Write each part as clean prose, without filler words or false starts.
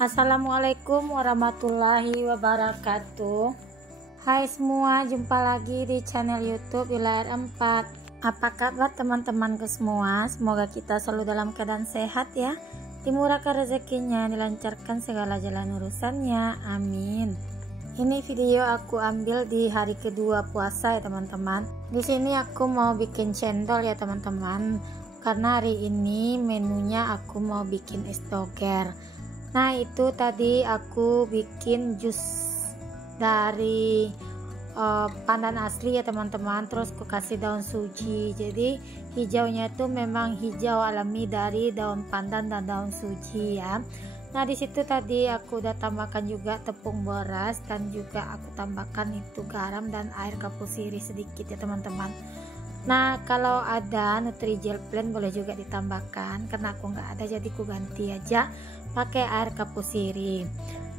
Assalamualaikum warahmatullahi wabarakatuh. Hai semua, jumpa lagi di channel YouTube Wilayah 4. Apa kabar teman-temanku semua? Semoga kita selalu dalam keadaan sehat ya, dimurahkan rezekinya, dilancarkan segala jalan urusannya, amin. Ini video aku ambil di hari kedua puasa ya teman-teman. Di sini aku mau bikin cendol ya teman-teman, karena hari ini menunya aku mau bikin es doger. Nah itu tadi aku bikin jus dari pandan asli ya teman-teman, terus aku kasih daun suji. Jadi hijaunya itu memang hijau alami dari daun pandan dan daun suji ya. Nah di situ tadi aku udah tambahkan juga tepung beras, dan juga aku tambahkan itu garam dan air kapur sirih sedikit ya teman-teman. Nah kalau ada Nutrijel blend boleh juga ditambahkan, karena aku nggak ada jadi aku ganti aja pakai air kapur sirih.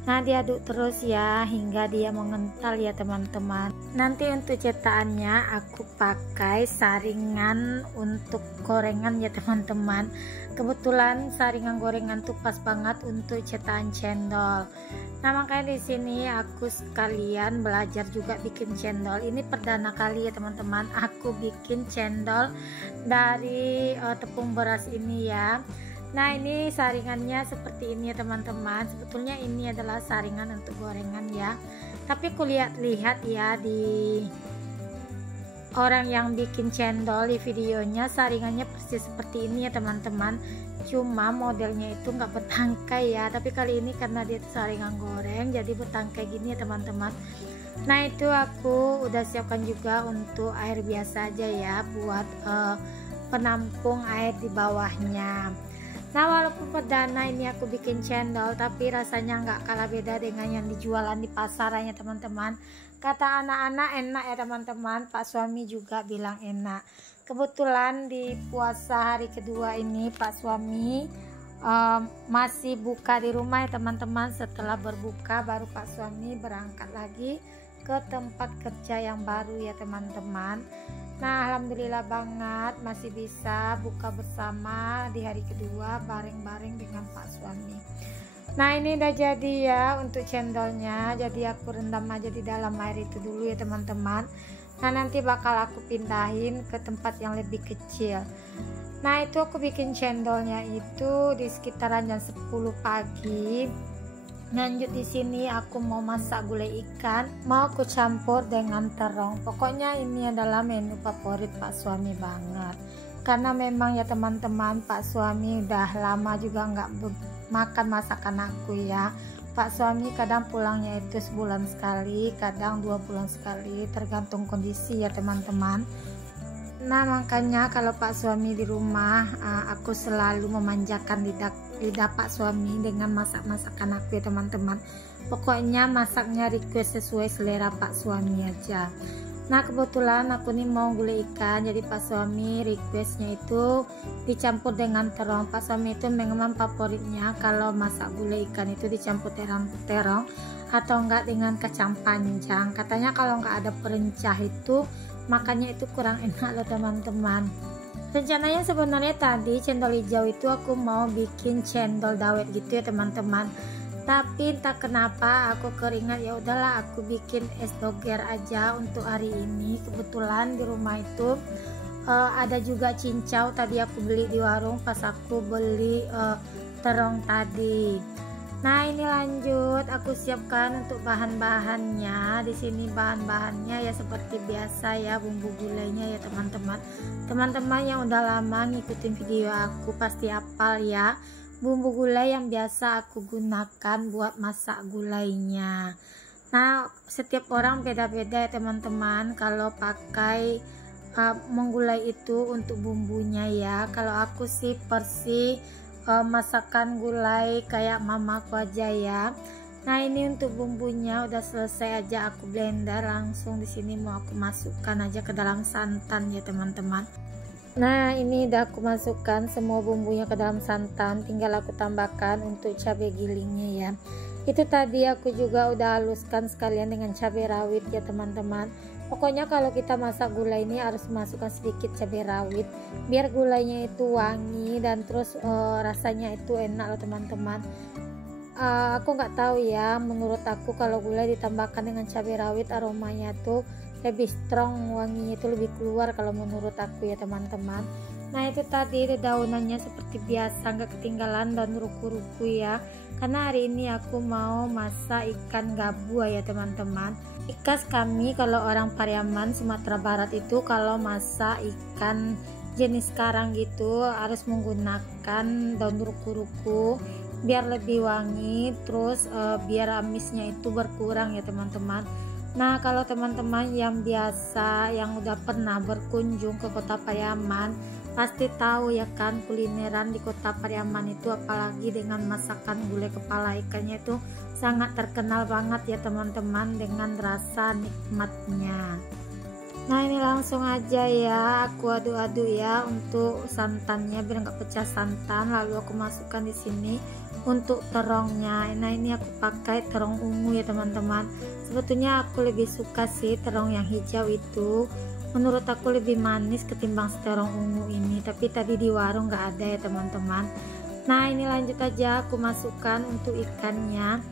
Nah diaduk terus ya hingga dia mengental ya teman-teman. Nanti untuk cetakannya aku pakai saringan untuk gorengan ya teman-teman. Kebetulan saringan gorengan tuh pas banget untuk cetakan cendol. Nah makanya di sini aku sekalian belajar juga bikin cendol. Ini perdana kali ya teman-teman aku bikin cendol dari tepung beras ini ya. Nah ini saringannya seperti ini ya teman-teman. Sebetulnya ini adalah saringan untuk gorengan ya, tapi aku lihat-lihat ya di orang yang bikin cendol di videonya, saringannya persis seperti ini ya teman-teman, cuma modelnya itu nggak bertangkai ya. Tapi kali ini karena dia saringan goreng jadi bertangkai gini ya teman-teman. Nah itu aku udah siapkan juga untuk air biasa aja ya, buat penampung air di bawahnya. Nah walaupun perdana ini aku bikin cendol, tapi rasanya nggak kalah beda dengan yang dijualan di pasarannya teman-teman. Kata anak-anak enak ya teman-teman, Pak suami juga bilang enak. Kebetulan di puasa hari kedua ini Pak suami masih buka di rumah ya teman-teman. Setelah berbuka baru Pak suami berangkat lagi ke tempat kerja yang baru ya teman-teman. Nah alhamdulillah banget masih bisa buka bersama di hari kedua bareng-bareng dengan Pak suami. Nah ini udah jadi ya untuk cendolnya. Jadi aku rendam aja di dalam air itu dulu ya teman-teman. Nah nanti bakal aku pindahin ke tempat yang lebih kecil. Nah itu aku bikin cendolnya itu di sekitaran jam 10 pagi. Lanjut di sini aku mau masak gulai ikan, mau aku campur dengan terong. Pokoknya ini adalah menu favorit Pak suami banget, karena memang ya teman-teman Pak suami udah lama juga nggak makan masakan aku ya. Pak suami kadang pulangnya itu sebulan sekali, kadang 2 bulan sekali, tergantung kondisi ya teman-teman. Nah makanya kalau Pak suami di rumah, aku selalu memanjakan lidah Pak suami dengan masak-masakan aku ya teman-teman. Pokoknya masaknya request sesuai selera Pak suami aja. Nah kebetulan aku nih mau gulai ikan, jadi Pak suami requestnya itu dicampur dengan terong. Pak suami itu memang favoritnya kalau masak gulai ikan itu dicampur terong atau enggak dengan kacang panjang. Katanya kalau enggak ada perencah itu makanya itu kurang enak loh teman-teman. Rencananya sebenarnya tadi cendol hijau itu aku mau bikin cendol dawet gitu ya teman-teman, tapi entah kenapa aku keringat, ya udahlah aku bikin es doger aja untuk hari ini. Kebetulan di rumah itu ada juga cincau, tadi aku beli di warung pas aku beli terong tadi. Nah ini lanjut aku siapkan untuk bahan-bahannya. Di sini bahan-bahannya ya seperti biasa ya, bumbu gulainya ya teman-teman. Teman-teman yang udah lama ngikutin video aku pasti hafal ya bumbu gulai yang biasa aku gunakan buat masak gulainya. Nah setiap orang beda-beda ya teman-teman kalau pakai menggulai itu untuk bumbunya ya. Kalau aku sih versi masakan gulai kayak mamaku aja ya. Nah ini untuk bumbunya udah selesai aja aku blender, langsung di sini mau aku masukkan aja ke dalam santan ya teman-teman. Nah ini udah aku masukkan semua bumbunya ke dalam santan, tinggal aku tambahkan untuk cabai gilingnya ya. Itu tadi aku juga udah haluskan sekalian dengan cabai rawit ya teman-teman. Pokoknya kalau kita masak gulai ini harus masukkan sedikit cabai rawit biar gulainya itu wangi dan terus rasanya itu enak loh teman-teman. aku nggak tahu ya, menurut aku kalau gulai ditambahkan dengan cabai rawit aromanya tuh lebih strong, wanginya itu lebih keluar kalau menurut aku ya teman-teman. Nah itu tadi daunannya seperti biasa nggak ketinggalan daun ruku-ruku ya, karena hari ini aku mau masak ikan gabua ya teman-teman. Ikas kami kalau orang Pariaman Sumatera Barat itu kalau masak ikan jenis sekarang gitu harus menggunakan daun ruku-ruku biar lebih wangi, terus biar amisnya itu berkurang ya teman-teman. Nah kalau teman-teman yang biasa yang udah pernah berkunjung ke kota Pariaman pasti tahu ya kan, kulineran di kota Pariaman itu apalagi dengan masakan gulai kepala ikannya itu sangat terkenal banget ya teman-teman dengan rasa nikmatnya. Nah ini langsung aja ya aku aduk-aduk ya untuk santannya biar nggak pecah santan, lalu aku masukkan di sini untuk terongnya. Nah ini aku pakai terong ungu ya teman-teman. Sebetulnya aku lebih suka sih terong yang hijau itu, menurut aku lebih manis ketimbang terong ungu ini, tapi tadi di warung nggak ada ya teman-teman. Nah ini lanjut aja aku masukkan untuk ikannya.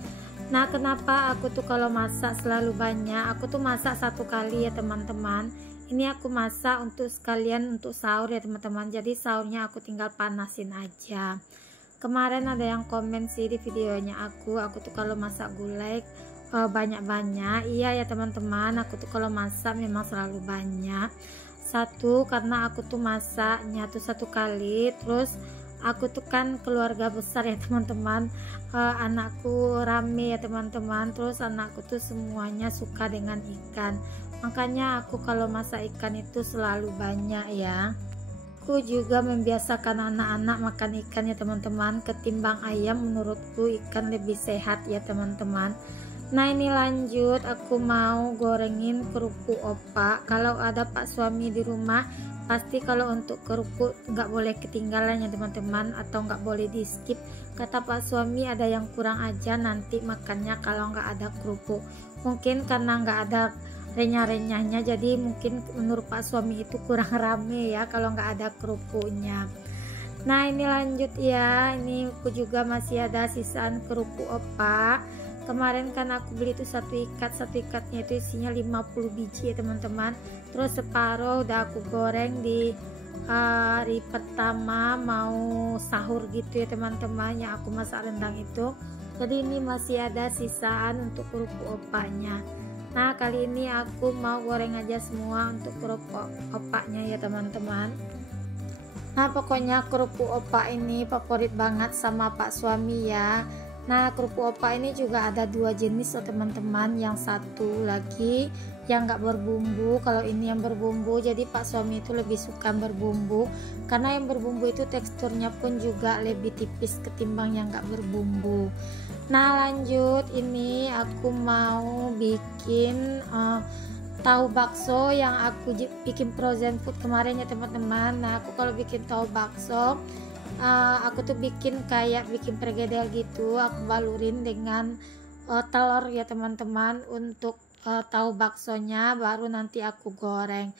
Nah kenapa aku tuh kalau masak selalu banyak, aku tuh masak satu kali ya teman-teman. Ini aku masak untuk sekalian untuk sahur ya teman-teman, jadi sahurnya aku tinggal panasin aja. Kemarin ada yang komen sih di videonya aku tuh kalau masak gulai banyak-banyak. Iya ya teman-teman, aku tuh kalau masak memang selalu banyak. Satu karena aku tuh masaknya tuh satu kali, terus aku tuh kan keluarga besar ya teman-teman, anakku rame ya teman-teman, terus anakku tuh semuanya suka dengan ikan, makanya aku kalau masak ikan itu selalu banyak ya. Aku juga membiasakan anak-anak makan ikan ya teman-teman, ketimbang ayam menurutku ikan lebih sehat ya teman-teman. Nah ini lanjut aku mau gorengin kerupuk opak. Kalau ada pak suami di rumah pasti kalau untuk kerupuk nggak boleh ketinggalan ya teman-teman, atau nggak boleh di skip. Kata pak suami ada yang kurang aja nanti makannya kalau nggak ada kerupuk. Mungkin karena nggak ada renyah-renyahnya, jadi mungkin menurut pak suami itu kurang rame ya kalau nggak ada kerupuknya. Nah ini lanjut ya, ini aku juga masih ada sisaan kerupuk opak. Kemarin kan aku beli itu satu ikatnya itu isinya 50 biji ya teman-teman, terus separuh udah aku goreng di hari pertama mau sahur gitu ya teman-teman, yang aku masak rendang itu. Jadi ini masih ada sisaan untuk kerupuk opaknya. Nah kali ini aku mau goreng aja semua untuk kerupuk opaknya ya teman-teman. Nah pokoknya kerupuk opak ini favorit banget sama pak suami ya. Nah kerupuk opak ini juga ada dua jenis loh teman-teman, yang satu lagi yang nggak berbumbu, kalau ini yang berbumbu, jadi pak suami itu lebih suka berbumbu karena yang berbumbu itu teksturnya pun juga lebih tipis ketimbang yang nggak berbumbu. Nah lanjut, ini aku mau bikin tahu bakso yang aku bikin frozen food kemarin ya teman-teman. Nah aku kalau bikin tahu bakso aku tuh bikin kayak bikin pergedel gitu, aku balurin dengan telur ya teman-teman untuk tahu baksonya, baru nanti aku goreng.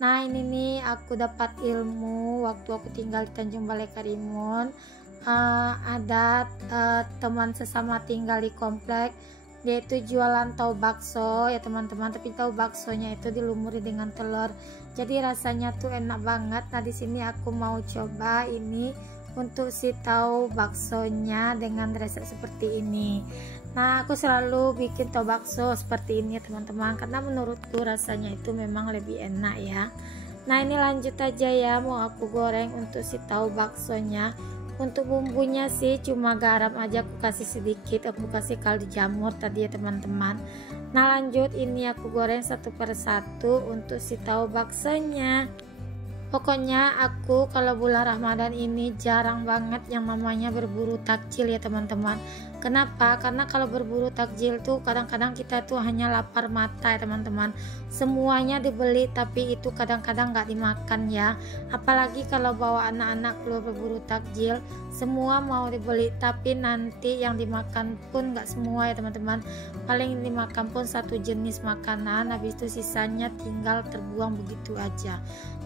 Nah ini nih aku dapat ilmu waktu aku tinggal di Tanjung Balai Karimun. Ada teman sesama tinggal di komplek, dia itu jualan tahu bakso ya teman-teman, tapi tahu baksonya itu dilumuri dengan telur, jadi rasanya tuh enak banget. Nah di sini aku mau coba ini untuk si tahu baksonya dengan resep seperti ini. Nah aku selalu bikin tahu bakso seperti ini ya teman-teman, karena menurutku rasanya itu memang lebih enak ya. Nah ini lanjut aja ya, mau aku goreng untuk si tahu baksonya. Untuk bumbunya sih cuma garam aja aku kasih sedikit, aku kasih kaldu jamur tadi ya teman-teman. Nah lanjut, ini aku goreng satu persatu untuk si tahu baksonya. Pokoknya aku kalau bulan Ramadan ini jarang banget yang namanya berburu takjil ya teman-teman. Kenapa? Karena kalau berburu takjil tuh kadang-kadang kita tuh hanya lapar mata ya teman-teman. Semuanya dibeli tapi itu kadang-kadang nggak dimakan ya. Apalagi kalau bawa anak-anak keluar berburu takjil, semua mau dibeli tapi nanti yang dimakan pun nggak semua ya teman-teman. Paling dimakan pun satu jenis makanan, habis itu sisanya tinggal terbuang begitu aja.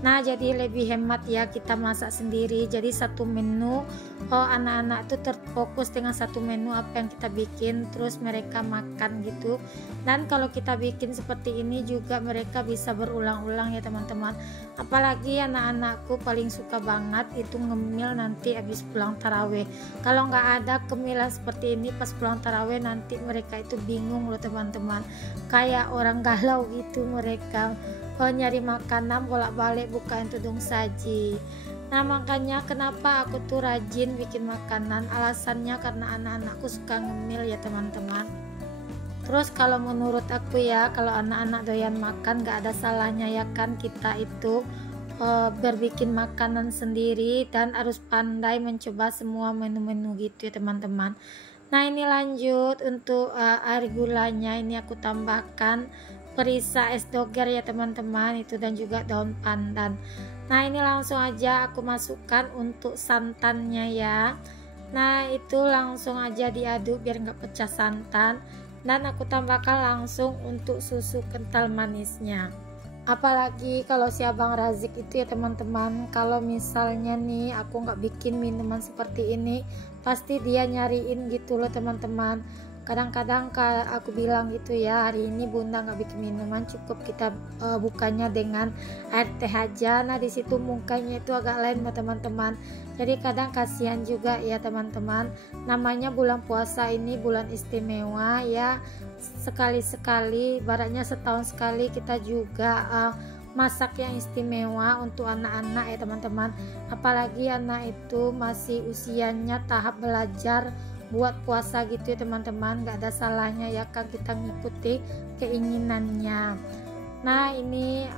Nah jadi lebih hemat ya kita masak sendiri. Jadi satu menu anak-anak tuh terfokus dengan satu menu apa yang kita bikin, terus mereka makan gitu. Dan kalau kita bikin seperti ini juga mereka bisa berulang-ulang ya teman-teman. Apalagi anak-anakku paling suka banget itu ngemil nanti habis pulang taraweh. Kalau nggak ada cemilan seperti ini pas pulang taraweh, nanti mereka itu bingung loh teman-teman, kayak orang galau gitu mereka. Nyari makanan bolak-balik bukain tudung saji. Nah makanya kenapa aku tuh rajin bikin makanan, alasannya karena anak-anakku suka ngemil ya teman-teman. Terus kalau menurut aku ya, kalau anak-anak doyan makan gak ada salahnya ya kan kita itu berbikin makanan sendiri, dan harus pandai mencoba semua menu-menu gitu ya teman-teman. Nah ini lanjut untuk air gulanya, ini aku tambahkan perisa es doger ya teman-teman itu, dan juga daun pandan. Nah ini langsung aja aku masukkan untuk santannya ya. Nah itu langsung aja diaduk biar nggak pecah santan, dan aku tambahkan langsung untuk susu kental manisnya. Apalagi kalau si Abang Razik itu ya teman-teman, kalau misalnya nih aku nggak bikin minuman seperti ini, pasti dia nyariin gitu loh teman-teman. Kadang-kadang aku bilang gitu ya, hari ini bunda nggak bikin minuman, cukup kita bukanya dengan air teh aja. Nah disitu mukanya itu agak lain teman-teman. Jadi kadang kasihan juga ya teman-teman, namanya bulan puasa ini bulan istimewa ya, sekali-sekali baratnya setahun sekali kita juga masak yang istimewa untuk anak-anak ya teman-teman. Apalagi anak itu masih usianya tahap belajar buat puasa gitu ya teman-teman, gak ada salahnya ya kan kita ngikuti keinginannya. Nah ini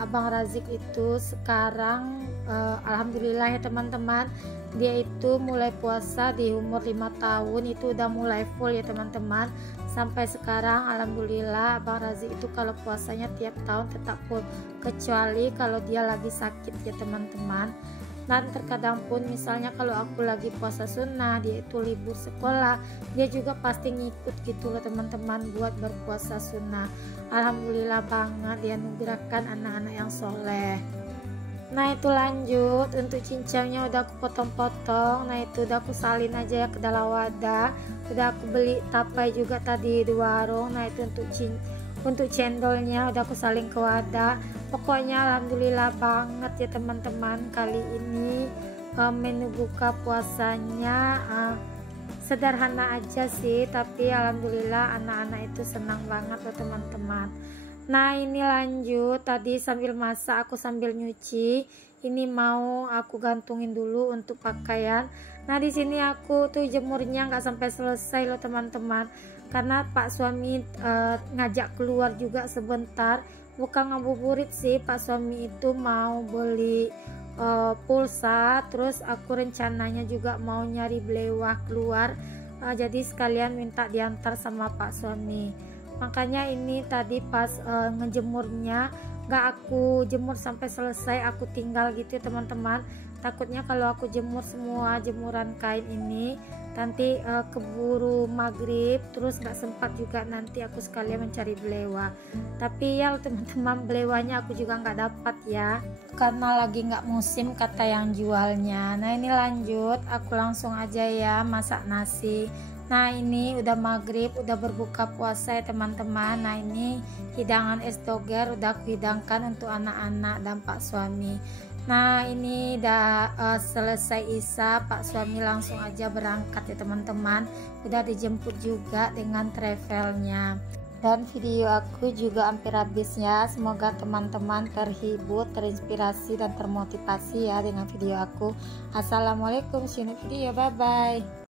Abang Razik itu sekarang alhamdulillah ya teman-teman, dia itu mulai puasa di umur 5 tahun itu udah mulai full ya teman-teman. Sampai sekarang alhamdulillah Abang Razik itu kalau puasanya tiap tahun tetap full, kecuali kalau dia lagi sakit ya teman-teman. Dan terkadang pun misalnya kalau aku lagi puasa sunnah, dia itu libur sekolah, dia juga pasti ngikut gitu loh teman-teman buat berpuasa sunnah. Alhamdulillah banget dia nugerahkan anak-anak yang soleh. Nah itu lanjut untuk cincangnya udah aku potong-potong. Nah itu udah aku salin aja ya ke dalam wadah. Udah aku beli tapai juga tadi di warung. Nah itu untuk cendolnya udah aku salin ke wadah. Pokoknya alhamdulillah banget ya teman-teman, kali ini menu buka puasanya sederhana aja sih, tapi alhamdulillah anak-anak itu senang banget loh teman-teman. Nah ini lanjut, tadi sambil masak aku sambil nyuci, ini mau aku gantungin dulu untuk pakaian. Nah di sini aku tuh jemurnya nggak sampai selesai loh teman-teman, karena Pak suami ngajak keluar juga sebentar. Bukan ngabuburit sih, Pak suami itu mau beli pulsa, terus aku rencananya juga mau nyari belewah keluar, jadi sekalian minta diantar sama Pak suami. Makanya ini tadi pas ngejemurnya gak aku jemur sampai selesai, aku tinggal gitu ya teman-teman. Takutnya kalau aku jemur semua jemuran kain ini nanti keburu maghrib, terus gak sempat juga nanti aku sekalian mencari belewah. Tapi ya teman-teman, belewahnya aku juga nggak dapat ya, karena lagi nggak musim kata yang jualnya. Nah ini lanjut, aku langsung aja ya masak nasi. Nah ini udah maghrib, udah berbuka puasa ya teman-teman. Nah ini hidangan es doger udah aku hidangkan untuk anak-anak dan Pak suami. Nah ini udah selesai isya, Pak suami langsung aja berangkat ya teman-teman. Udah dijemput juga dengan travelnya. Dan video aku juga hampir habis ya. Semoga teman-teman terhibur, terinspirasi dan termotivasi ya dengan video aku. Assalamualaikum, see you next video, bye bye.